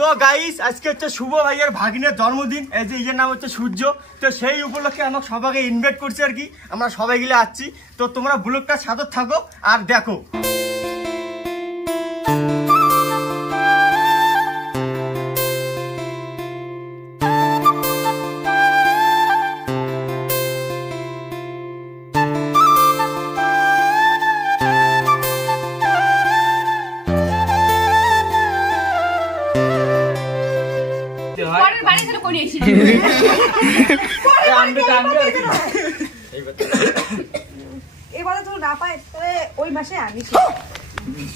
তো গাইস আজকে হচ্ছে শুভ ভাইয়ের ভাগিনের জন্মদিন, এই যে এর নাম হচ্ছে সূর্য। তো সেই উপলক্ষে আমাকে সবাইকে ইনভাইট করছে আর কি, আমরা সবাই গিলে আসছি। তো তোমরা ব্লগটা সাথে থাকো আর দেখো। এবারে তো না পাই ওই মাসে আনিস।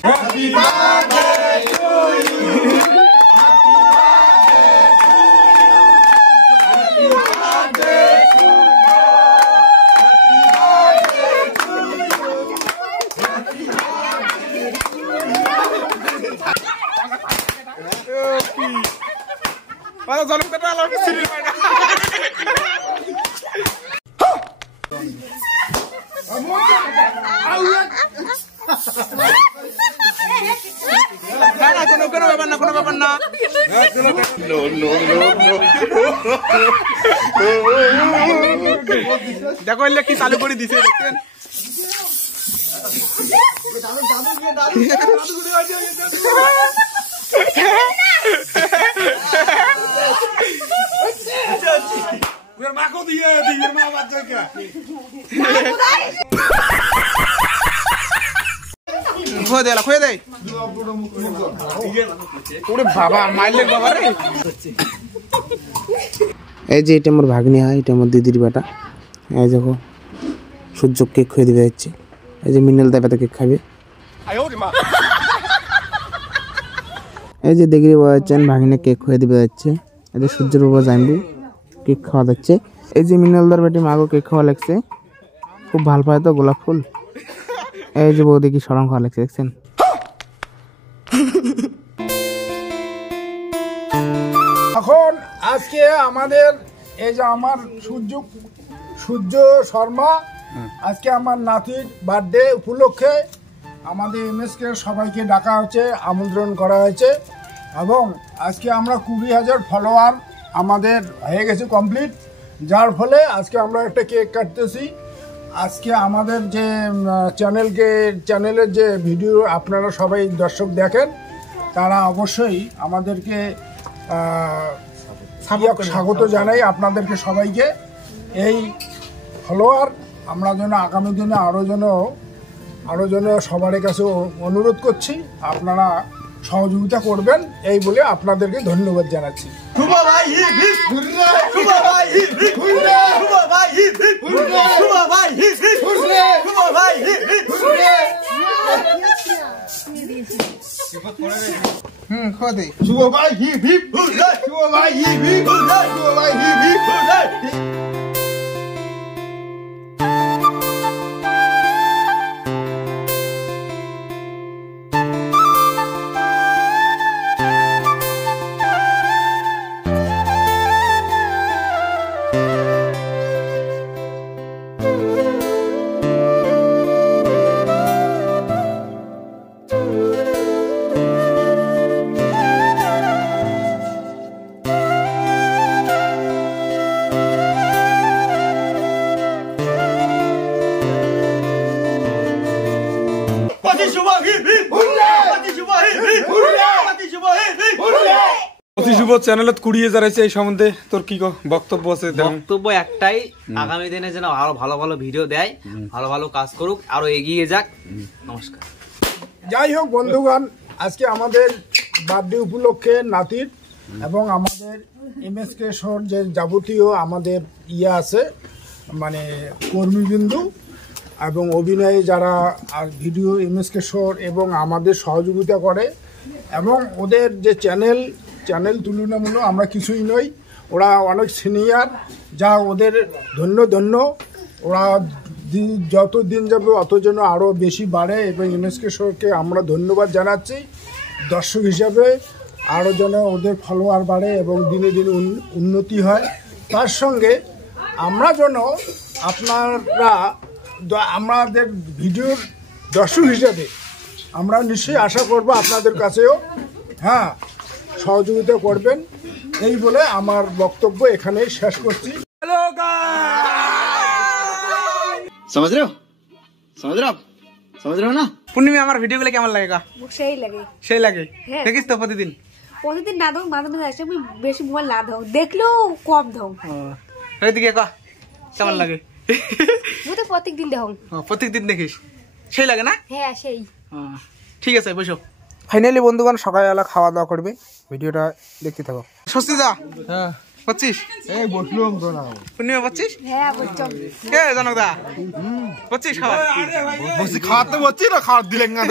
Happy birthday to you, happy birthday to you, happy birthday to you, happy birthday to you. পালা জন্ম কাটা আলো সিরি মাইনা কোনো ব্যাপার না দেখো এলে কি চালু করে দিছে দেখছেন। মাকে দিয়ে দিয়ের মা বাচ্চাকে খুঁয়ে দেয় বাবা মারলে বাবা রে। এই যে এটা আমার ভাগ্নি হয়, এটা আমার দিদির বেটা। এই দেখো সূর্য কেক খুঁয়ে দিবে যাচ্ছে। এই যে মিনাল দাবাতে কেক খাবে। এই যে দেখি বাবা যাচ্ছেন ভাগ্নে কেক খুঁয়ে দিবে যাচ্ছে। এই যে সূর্যের বাবা জানবু কেক খাওয়া যাচ্ছে। এই যে মিনালদার বেটি মাগো কেক খাওয়া লাগছে, খুব ভালো পায় তো গোলাপ ফুল। এই যে বৌদি কি সরম খাওয়া লাগছে দেখছেন। এখন আজকে আমাদের এই যে আমার সূর্য শর্মা, আজকে আমার নাতির বার্থডে উপলক্ষে আমাদের এমএসকে সবাইকে ডাকা হয়েছে, আমন্ত্রণ করা হয়েছে। এবং আজকে আমরা 20,000 ফলোয়ার আমাদের হয়ে গেছে কমপ্লিট, যার ফলে আজকে আমরা একটা কেক কাটতেছি। আজকে আমাদের যে চ্যানেলের যে ভিডিও আপনারা সবাই দর্শক দেখেন, তারা অবশ্যই আমাদেরকে স্বাগত জানাই আপনাদেরকে সবাইকে। এই ফলোয়ার আমরা যেন আগামী দিনে আরও যেন সবার কাছে অনুরোধ করছি, আপনারা সহযোগিতা করবেন এই বলে আপনাদেরকে ধন্যবাদ জানাচ্ছি। শুভ ভাই হিপ হিপ হুররে, শুভ ভাই হিপ হিপ হুররে, শুভ ভাই হিপ হিপ হুররে। শুভ চ্যানেলত 20,000 আছে, এই সম্বন্ধে তোর কি বক্তব্য আছে? বক্তব্য একটাই, আগামী দিনে যেন আরো ভালো ভালো ভিডিও দেয়, ভালো ভালো কাজ করুক, আরো এগিয়ে যাক। নমস্কার। যাই হোক বন্ধুগণ, আজকে আমাদের বার্থডে উপলক্ষে নাতির এবং আমাদের এমএসকে শোর যে যাবতীয় আমাদের আছে মানে কর্মীবৃন্দু এবং অভিনয়ে যারা ভিডিও এমএসকে শোর এবং আমাদের সহযোগিতা করে, এবং ওদের যে চ্যানেল তুলনামূলক আমরা কিছুই নই, ওরা অনেক সিনিয়র, যা ওদের ধন্য। ওরা যত দিন যাবে অত যেন আরও বেশি বাড়ে, এবং এমএসকে শোকে আমরা ধন্যবাদ জানাচ্ছি দর্শক হিসাবে। আরও যেন ওদের ফলোয়ার বাড়ে এবং দিনে দিনে উন্নতি হয়। তার সঙ্গে আমরা যেন আপনারা আমাদের ভিডিওর দর্শক হিসাবে আমরা নিশ্চয়ই আশা করব আপনাদের কাছেও হ্যাঁ সহযোগিতা করবেন। এই বলে আমার বক্তব্য এখানেই শেষ করছি। হ্যালো समझ रहे हो समझ रहे हो ना। পূর্ণিমা আমার ভিডিওগুলো কেমন লাগে গা? সেই লাগে। সেই লাগে, হ্যাঁ। দেখিস তো প্রতিদিন? প্রতিদিন না দাও, মাঝে মাঝে আসে আমি বেশি মোবাইল না দাও, দেখলেও কম দাও। ওইদিকে ক কেমন লাগে? আমি তো প্রত্যেকদিন দাও। প্রত্যেকদিন দেখিস, সেই লাগে না? হ্যাঁ সেই। ঠিক আছে বসো। ফাইনালি বন্ধুগণ সকালবেলা খাওয়া দাওয়া করবে, ভিডিওটা দেখতে থাকো। স্বস্তি দা, হ্যাঁ বলছিস? এই বসলাম তো না। পূর্ণিমা বলছিস? হ্যাঁ বলছো। কে জনক দা বলছিস? খাওয়া বসি খাওয়াতে বলছি না, খাওয়া দিলেন না।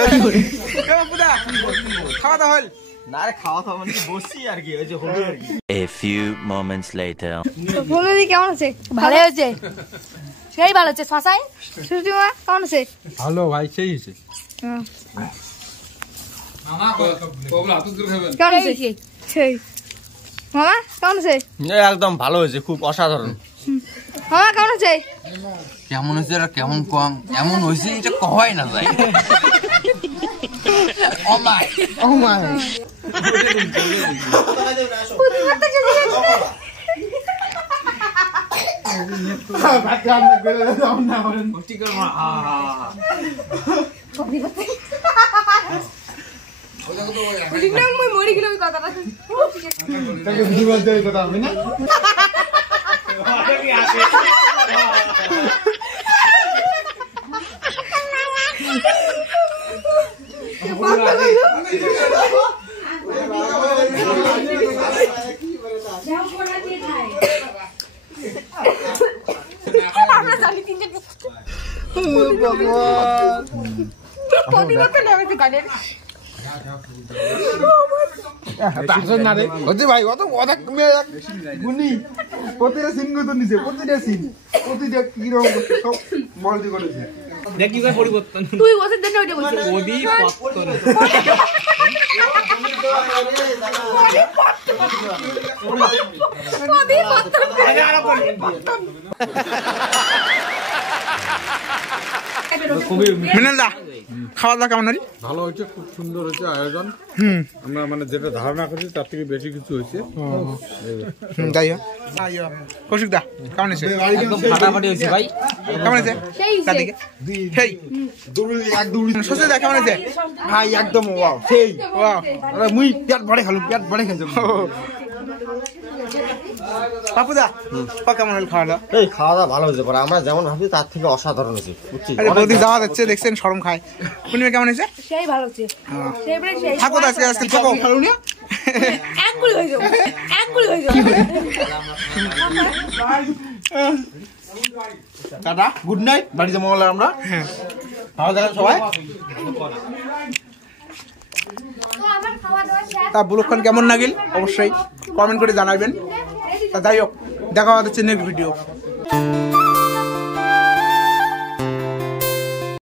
খাওয়া দাওয়া হল না রে, খাওয়া খাওয়া মানে বসছি আর কি, ওই যে হবে আর কি। A few moments later. বন্ধুদি কেমন আছে? ভালো আছে, সেই ভালো আছে। ফাঁসাই সুষমা কেমন আছে? ভালো ভাই, সেই হয়েছে। কেমন আছে? সেই মামা কেমন আছে? একদম ভালো হয়েছে, খুব অসাধারণ। মামা কেমন আছে? কেমন হয়েছে আর কেমন কম এমন হয়েছে এটা কয় না যায়। মরি গেল কথাটা। আমরা জানি তিনজন ভাই অত অনেক গুনি প্রতিটা সিন তো নিচে, প্রতিটা সিন প্রতিটা কিরকম সব মলদি করেছে। দেখি ভাই পরিবর্তন তুই বসে দেন ওইটা বলছিস। ওদি পত্তন ওদি পত্তন। মিনাল দা খাওয়া দাওয়া কেমন হল? ভালো হয়েছে, খুব সুন্দর হয়েছে আয়োজন। আমরা মানে যেটা ধারণা করছি তার থেকে বেশি কিছু হয়েছে। যাই হোক, কৌশিক দা কেমন আছে? একদম ফাটাফাটি হয়েছে ভাই। কেমন আছে? সেই দাদিকে সেই সত্যি দা কেমন আছে? ভাই একদম ওয়াও, সেই ওয়াও, মুই পেট ভরে খালু, পেট ভরে খাইছো। বাপুদা কেমন হল খাওয়া দাওয়া? এই খাওয়া দাওয়া ভালো হয়েছে, পরে আমরা যেমন ভাবছি তার থেকে অসাধারণ হয়েছে, বুঝছিস? আরে বৌদি যাওয়া যাচ্ছে, দেখছেন শরম খায়। পূর্ণিমা কেমন হয়েছে? সেই ভালো আছে। সেই বলে সেই থাকো তো আজকে, আজকে থাকো। এক গুলি হয়ে যাবে, এক গুলি হয়ে যাবে। টাটা, গুড নাইট, বাড়ি যাবো বলে আমরা। ভালো থাকেন সবাই। তা ব্লগখান কেমন লাগিল অবশ্যই কমেন্ট করে জানাবেন। তা যাই হোক, দেখা হচ্ছে নেক্সট ভিডিও।